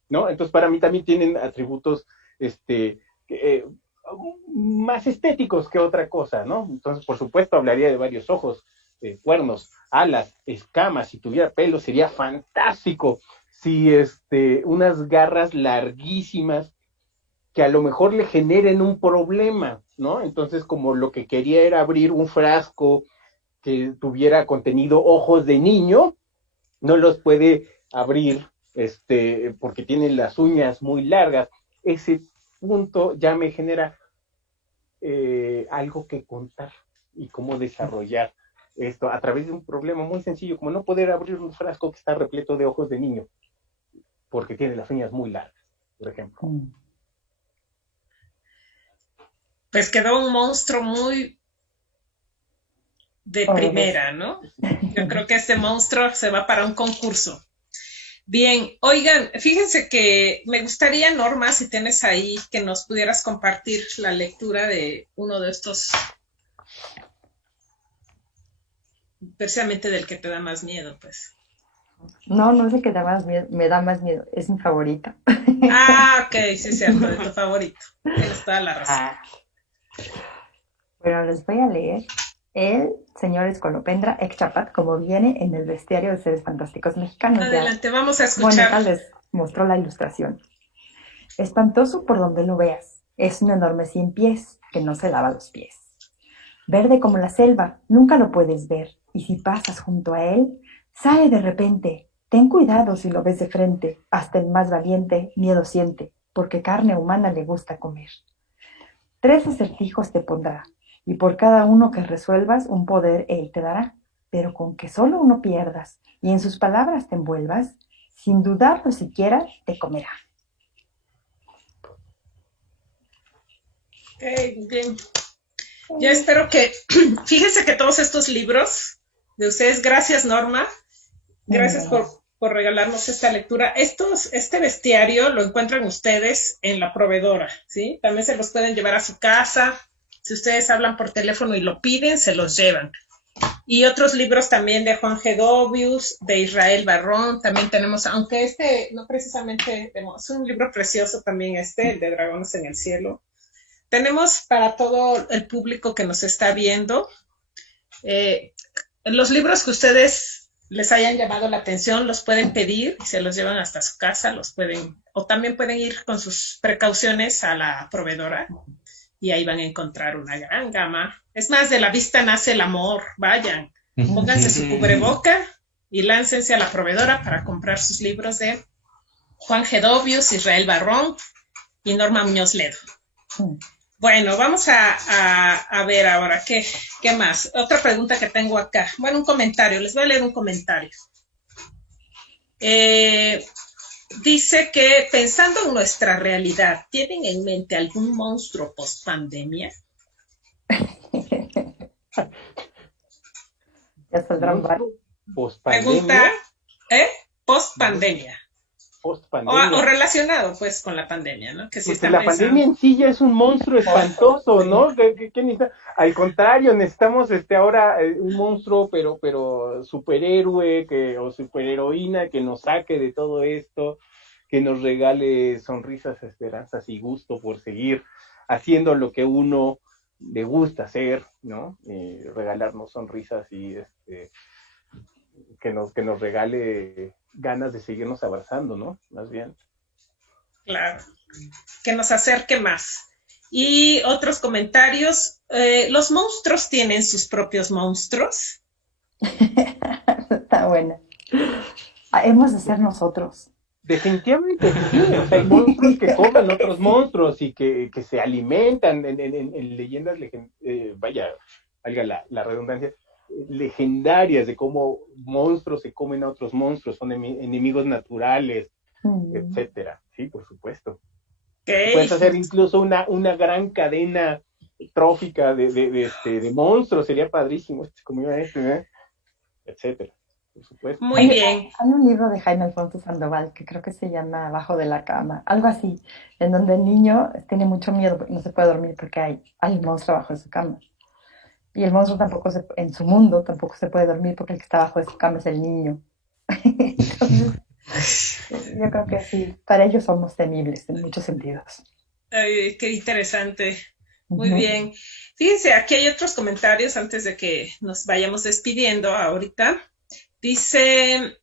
¿no? Entonces para mí también tienen atributos, eh, más estéticos que otra cosa, ¿no? Entonces, por supuesto, hablaría de varios ojos, cuernos, alas, escamas, si tuviera pelo sería fantástico. Si unas garras larguísimas que a lo mejor le generen un problema, ¿no? Entonces, como lo que quería era abrir un frasco que tuviera contenido ojos de niño, no los puede abrir, porque tiene las uñas muy largas. Ese punto ya me genera algo que contar y cómo desarrollar esto a través de un problema muy sencillo, como no poder abrir un frasco que está repleto de ojos de niño, porque tiene las uñas muy largas, por ejemplo. Pues quedó un monstruo muy de Horroroso. primera, ¿no? Yo creo que este monstruo se va para un concurso. Bien, oigan, fíjense que me gustaría, Norma, si tienes ahí, que nos pudieras compartir la lectura de uno de estos, precisamente del que te da más miedo, pues. No, no sé qué da más miedo, me da más miedo, es mi favorito. Ah, ok, sí es cierto, de tu favorito. Tienes toda la razón. Ah, bueno, les voy a leer el señor Escolopendra ex Chapat, como viene en el bestiario de seres fantásticos mexicanos. Ya Adelante, vamos a escuchar. Mónica les mostró la ilustración. Espantoso por donde lo veas, es un enorme 100 pies que no se lava los pies. Verde como la selva, nunca lo puedes ver, y si pasas junto a él, sale de repente. Ten cuidado si lo ves de frente, hasta el más valiente miedo siente, porque carne humana le gusta comer. 3 acertijos te pondrá, y por cada uno que resuelvas un poder él te dará, pero con que solo uno pierdas y en sus palabras te envuelvas, sin dudarlo siquiera te comerá. Ok, bien. Yo espero que, fíjense que todos estos libros de ustedes, gracias Norma, gracias por regalarnos esta lectura. Este bestiario lo encuentran ustedes en la proveedora, ¿sí? También se los pueden llevar a su casa. Si ustedes hablan por teléfono y lo piden, se los llevan. Y otros libros también de Juan Gedovius, de Israel Barrón, también tenemos, aunque no precisamente, es un libro precioso también el de Dragones en el Cielo. Tenemos para todo el público que nos está viendo, los libros que ustedes les hayan llamado la atención, los pueden pedir y se los llevan hasta su casa, o también pueden ir con sus precauciones a la proveedora y ahí van a encontrar una gran gama. Es más, de la vista nace el amor, vayan, pónganse su cubreboca y láncense a la proveedora para comprar sus libros de Juan Gedovius, Israel Barrón y Norma Muñoz Ledo. Mm. Bueno, vamos a ver ahora, ¿qué más? Otra pregunta que tengo acá. Bueno, un comentario, les voy a leer un comentario. Dice que pensando en nuestra realidad, ¿tienen en mente algún monstruo post-pandemia? Ya saldrán varios. Pregunta, post-pandemia. Post-pandemia. O relacionado, pues, con la pandemia, ¿no? Que si Porque están la pensando... pandemia en sí ya es un monstruo espantoso, ¿no? ¿Qué necesita? Al contrario, necesitamos ahora un monstruo, pero superhéroe o superheroína que nos saque de todo esto, que nos regale sonrisas, esperanzas y gusto por seguir haciendo lo que uno le gusta hacer, ¿no? Regalarnos sonrisas y que nos regale ganas de seguirnos abrazando, ¿no? Más bien. Claro, que nos acerque más. Y otros comentarios, ¿los monstruos tienen sus propios monstruos? Está buena. Hemos de ser nosotros. Definitivamente sí, o sea, hay monstruos que comen otros monstruos y que se alimentan en leyendas, vaya, valga la redundancia, legendarias de cómo monstruos se comen a otros monstruos, son enemigos naturales, etcétera. Sí, por supuesto. Okay. Puedes hacer incluso una gran cadena trófica de monstruos, sería padrísimo, como etcétera. Por supuesto. Muy bien. Hay un libro de Jaime Alfonso Sandoval que creo que se llama Abajo de la cama, algo así, en donde el niño tiene mucho miedo porque no se puede dormir porque hay un monstruo abajo de su cama. Y el monstruo en su mundo tampoco se puede dormir porque el que está abajo de su cama es el niño. Entonces, yo creo que sí, para ellos somos temibles en muchos sentidos. Ay, qué interesante. Muy bien. Fíjense, aquí hay otros comentarios antes de que nos vayamos despidiendo ahorita. Dice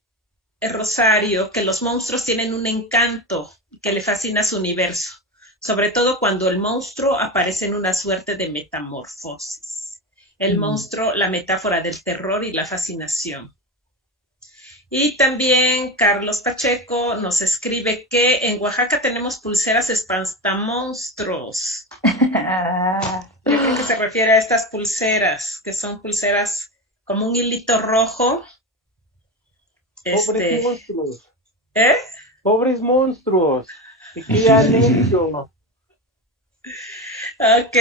Rosario que los monstruos tienen un encanto que le fascina su universo, sobre todo cuando el monstruo aparece en una suerte de metamorfosis. El monstruo, la metáfora del terror y la fascinación. Y también Carlos Pacheco nos escribe que en Oaxaca tenemos pulseras espantamonstruos. Yo creo que se refiere a estas pulseras, que son pulseras como un hilito rojo. Pobres monstruos. ¿Eh? Pobres monstruos. ¿Qué han hecho? Ok.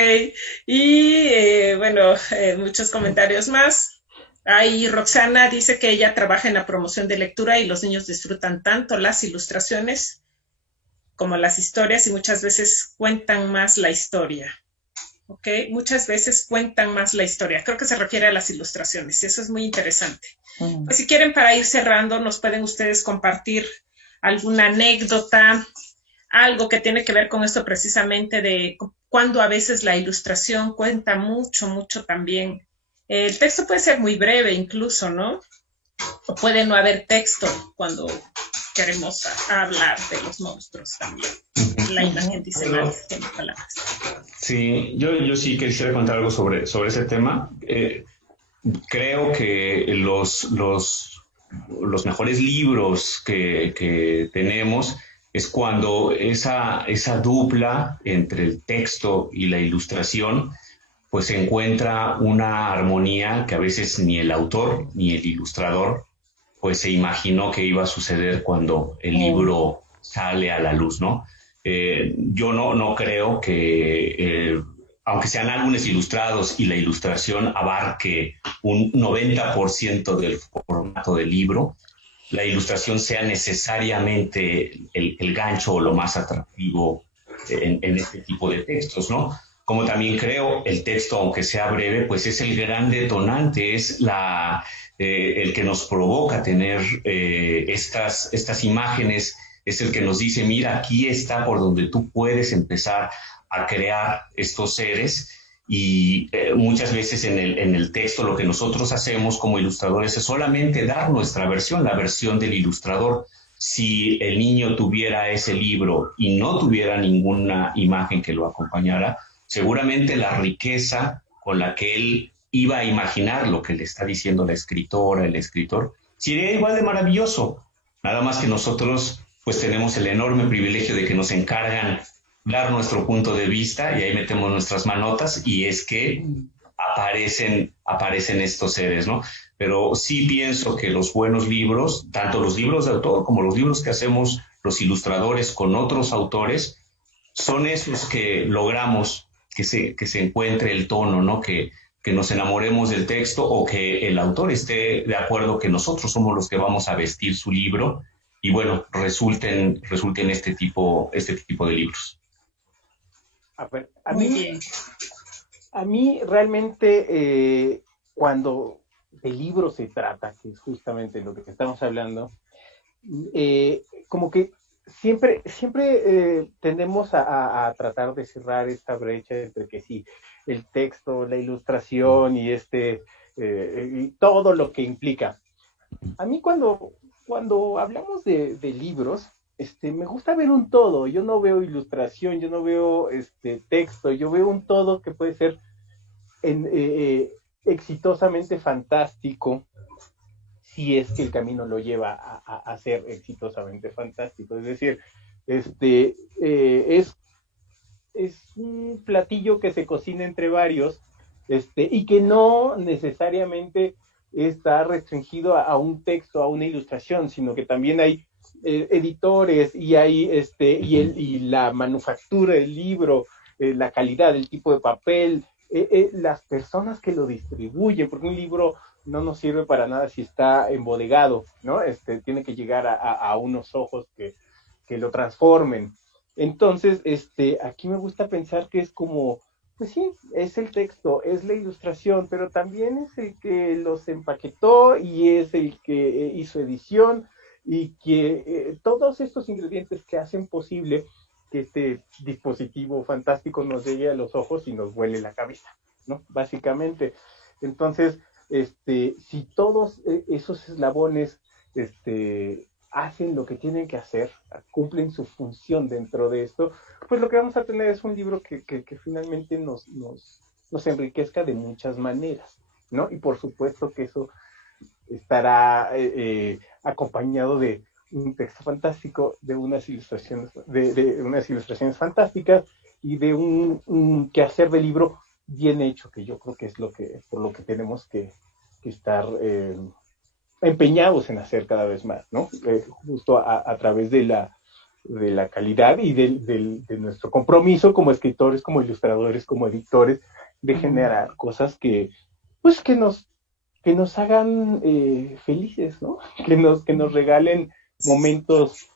Y bueno, muchos comentarios más. Ahí Roxana dice que ella trabaja en la promoción de lectura y los niños disfrutan tanto las ilustraciones como las historias y muchas veces cuentan más la historia. ¿Ok? Muchas veces cuentan más la historia. Creo que se refiere a las ilustraciones y eso es muy interesante. Pues si quieren, para ir cerrando, nos pueden ustedes compartir alguna anécdota, algo que tiene que ver con esto precisamente de cuando a veces la ilustración cuenta mucho, mucho también. El texto puede ser muy breve incluso, ¿no? O puede no haber texto cuando queremos hablar de los monstruos también. La imagen dice más que las palabras. Sí, yo sí quisiera contar algo sobre ese tema. Creo que los mejores libros que tenemos es cuando esa dupla entre el texto y la ilustración pues encuentra una armonía que a veces ni el autor ni el ilustrador pues se imaginó que iba a suceder cuando el libro sale a la luz, ¿no? Yo no creo que, aunque sean álbumes ilustrados y la ilustración abarque un 90% del formato del libro, la ilustración sea necesariamente el gancho o lo más atractivo en este tipo de textos, ¿no? Como también creo, el texto, aunque sea breve, pues es el gran detonante, es el que nos provoca tener estas imágenes, es el que nos dice, mira, aquí está por donde tú puedes empezar a crear estos seres. Y muchas veces en el texto lo que nosotros hacemos como ilustradores es solamente dar nuestra versión, la versión del ilustrador. Si el niño tuviera ese libro y no tuviera ninguna imagen que lo acompañara, seguramente la riqueza con la que él iba a imaginar lo que le está diciendo la escritora, el escritor, sería igual de maravilloso. Nada más que nosotros pues tenemos el enorme privilegio de que nos encargan dar nuestro punto de vista y ahí metemos nuestras manotas y es que aparecen estos seres, ¿no? Pero sí pienso que los buenos libros, tanto los libros de autor como los libros que hacemos los ilustradores con otros autores, son esos que logramos que se encuentre el tono, ¿no? Que nos enamoremos del texto o que el autor esté de acuerdo que nosotros somos los que vamos a vestir su libro y bueno, resulten este tipo de libros. A ver, Muy bien. a mí realmente cuando de libro se trata, que es justamente lo que estamos hablando, como que siempre tendemos a tratar de cerrar esta brecha entre que sí, el texto, la ilustración y y todo lo que implica. A mí cuando hablamos de libros, me gusta ver un todo. Yo no veo ilustración, yo no veo texto, yo veo un todo que puede ser exitosamente fantástico si es que el camino lo lleva a ser exitosamente fantástico. Es decir, es un platillo que se cocina entre varios y que no necesariamente está restringido a un texto, a una ilustración, sino que también hay editores y hay y la manufactura del libro, la calidad, el tipo de papel, las personas que lo distribuyen, porque un libro no nos sirve para nada si está embodegado, ¿no? Tiene que llegar a unos ojos que lo transformen. Entonces, aquí me gusta pensar que es como, pues sí, es el texto, es la ilustración, pero también es el que los empaquetó y es el que hizo edición y que todos estos ingredientes que hacen posible que este dispositivo fantástico nos llegue a los ojos y nos vuele la cabeza, ¿no? Básicamente. Entonces, si todos esos eslabones hacen lo que tienen que hacer, cumplen su función dentro de esto, pues lo que vamos a tener es un libro que finalmente nos enriquezca de muchas maneras, ¿no? Y por supuesto que eso estará acompañado de un texto fantástico, de unas ilustraciones fantásticas y de un quehacer de libro bien hecho, que yo creo que es por lo que tenemos que estar empeñados en hacer cada vez más, ¿no? Justo a través de la calidad y de nuestro compromiso como escritores, como ilustradores, como editores, de generar cosas pues, que nos hagan felices, ¿no? Que nos regalen momentos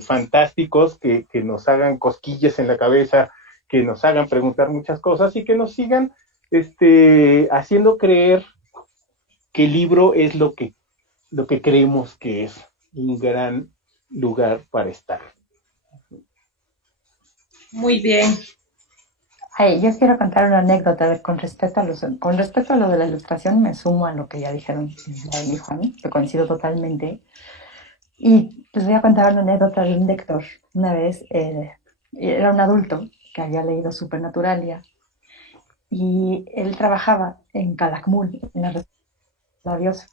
fantásticos, que nos hagan cosquillas en la cabeza, que nos hagan preguntar muchas cosas y que nos sigan haciendo creer que el libro es lo que creemos que es un gran lugar para estar. Muy bien. Ay, yo quiero contar una anécdota con respecto a lo de la ilustración, me sumo a lo que ya dijeron Isabel y Juan, que coincido totalmente. Y les voy a contar una anécdota de un lector. Una vez era un adulto que había leído Supernaturalia y él trabajaba en Calakmul, en la Labiosa,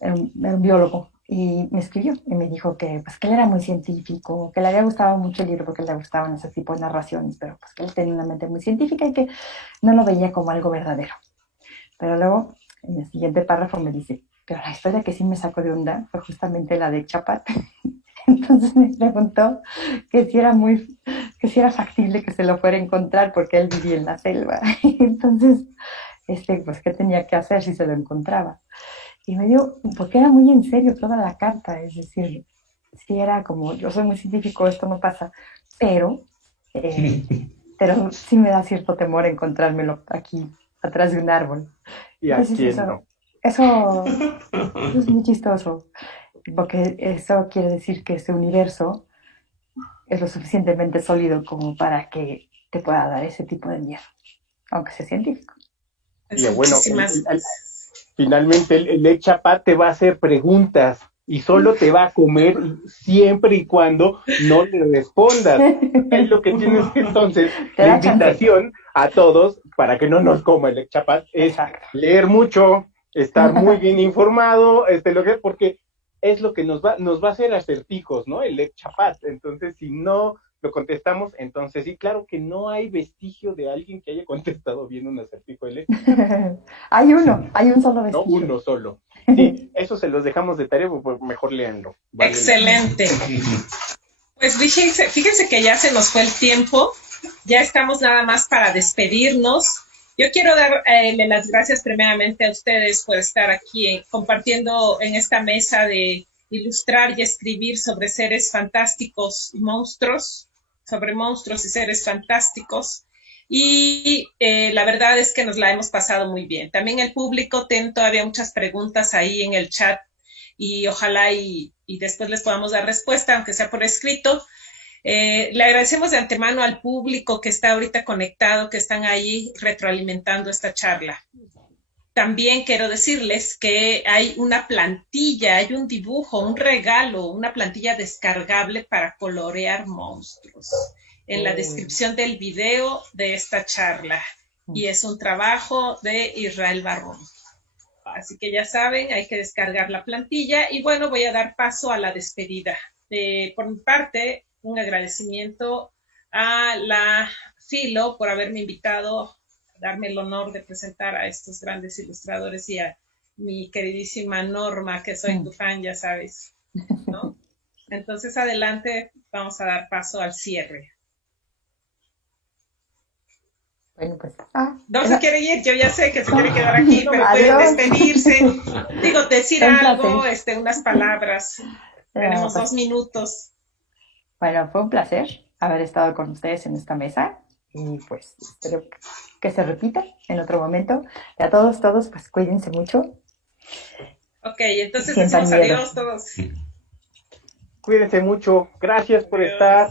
era un biólogo, y me escribió y me dijo pues, que él era muy científico, que le había gustado mucho el libro porque le gustaban ese tipo de narraciones, pero pues, que él tenía una mente muy científica y que no lo veía como algo verdadero. Pero luego, en el siguiente párrafo me dice, pero la historia que sí me sacó de onda fue justamente la de Chapat. Entonces me preguntó que si era factible que se lo fuera a encontrar porque él vivía en la selva. Entonces, pues, ¿qué tenía que hacer si se lo encontraba? Y me dio, porque era muy en serio toda la carta, es decir, si era como, yo soy muy científico, esto no pasa, pero sí me da cierto temor encontrármelo aquí, atrás de un árbol. ¿Y a Entonces quién no? eso es muy chistoso, porque eso quiere decir que ese universo es lo suficientemente sólido como para que te pueda dar ese tipo de miedo, aunque sea científico. Y bueno, finalmente el Chapat te va a hacer preguntas y solo te va a comer siempre y cuando no le respondas. Es lo que tienes que entonces, la invitación a todos para que no nos coma el Chapat es leer mucho, estar muy bien informado, porque es lo que nos va a hacer acertijos, ¿no? El Chapat. Entonces, si no lo contestamos, entonces sí, claro que no hay vestigio de alguien que haya contestado bien un acertijo de Hay un solo no vestigio. uno solo. Sí, eso se los dejamos de tarea, pues mejor léanlo. Vale. Excelente. Pues fíjense que ya se nos fue el tiempo, ya estamos nada más para despedirnos. Yo quiero darle las gracias primeramente a ustedes por estar aquí compartiendo en esta mesa de ilustrar y escribir sobre seres fantásticos y monstruos, sobre monstruos y seres fantásticos. Y la verdad es que nos la hemos pasado muy bien. También el público tiene todavía muchas preguntas ahí en el chat y ojalá y después les podamos dar respuesta, aunque sea por escrito. Le agradecemos de antemano al público que está ahorita conectado, que están ahí retroalimentando esta charla. También quiero decirles que hay una plantilla, hay un dibujo, un regalo, una plantilla descargable para colorear monstruos en la descripción del video de esta charla. Y es un trabajo de Israel Barrón. Así que ya saben, hay que descargar la plantilla. Y bueno, voy a dar paso a la despedida. Por mi parte, un agradecimiento a la Filo por haberme invitado, darme el honor de presentar a estos grandes ilustradores y a mi queridísima Norma, que soy tu fan, ya sabes, ¿no? Entonces, adelante, vamos a dar paso al cierre. Bueno, pues. No se quiere ir, yo ya sé que se quiere quedar aquí, pero pueden despedirse. Digo, decir algo, unas palabras. Tenemos 2 minutos. Bueno, fue un placer haber estado con ustedes en esta mesa y pues espero que se repita en otro momento. Y a todos, pues cuídense mucho. Ok, entonces decimos adiós todos. Cuídense mucho. Gracias por estar.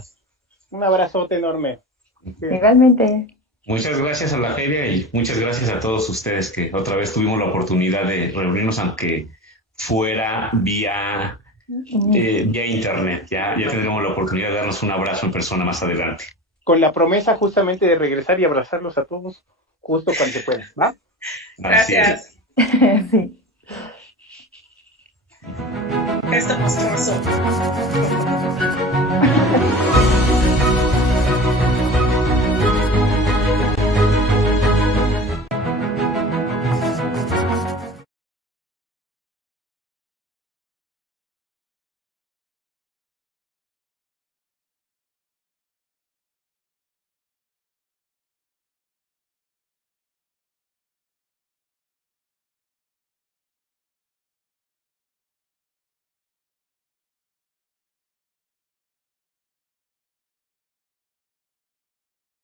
Un abrazote enorme. Igualmente. Muchas gracias a la feria y muchas gracias a todos ustedes que otra vez tuvimos la oportunidad de reunirnos, aunque fuera vía internet. Ya tendremos la oportunidad de darnos un abrazo en persona más adelante. Con la promesa justamente de regresar y abrazarlos a todos justo cuando se pueda, ¿va? Gracias. Sí. Esto monstruoso.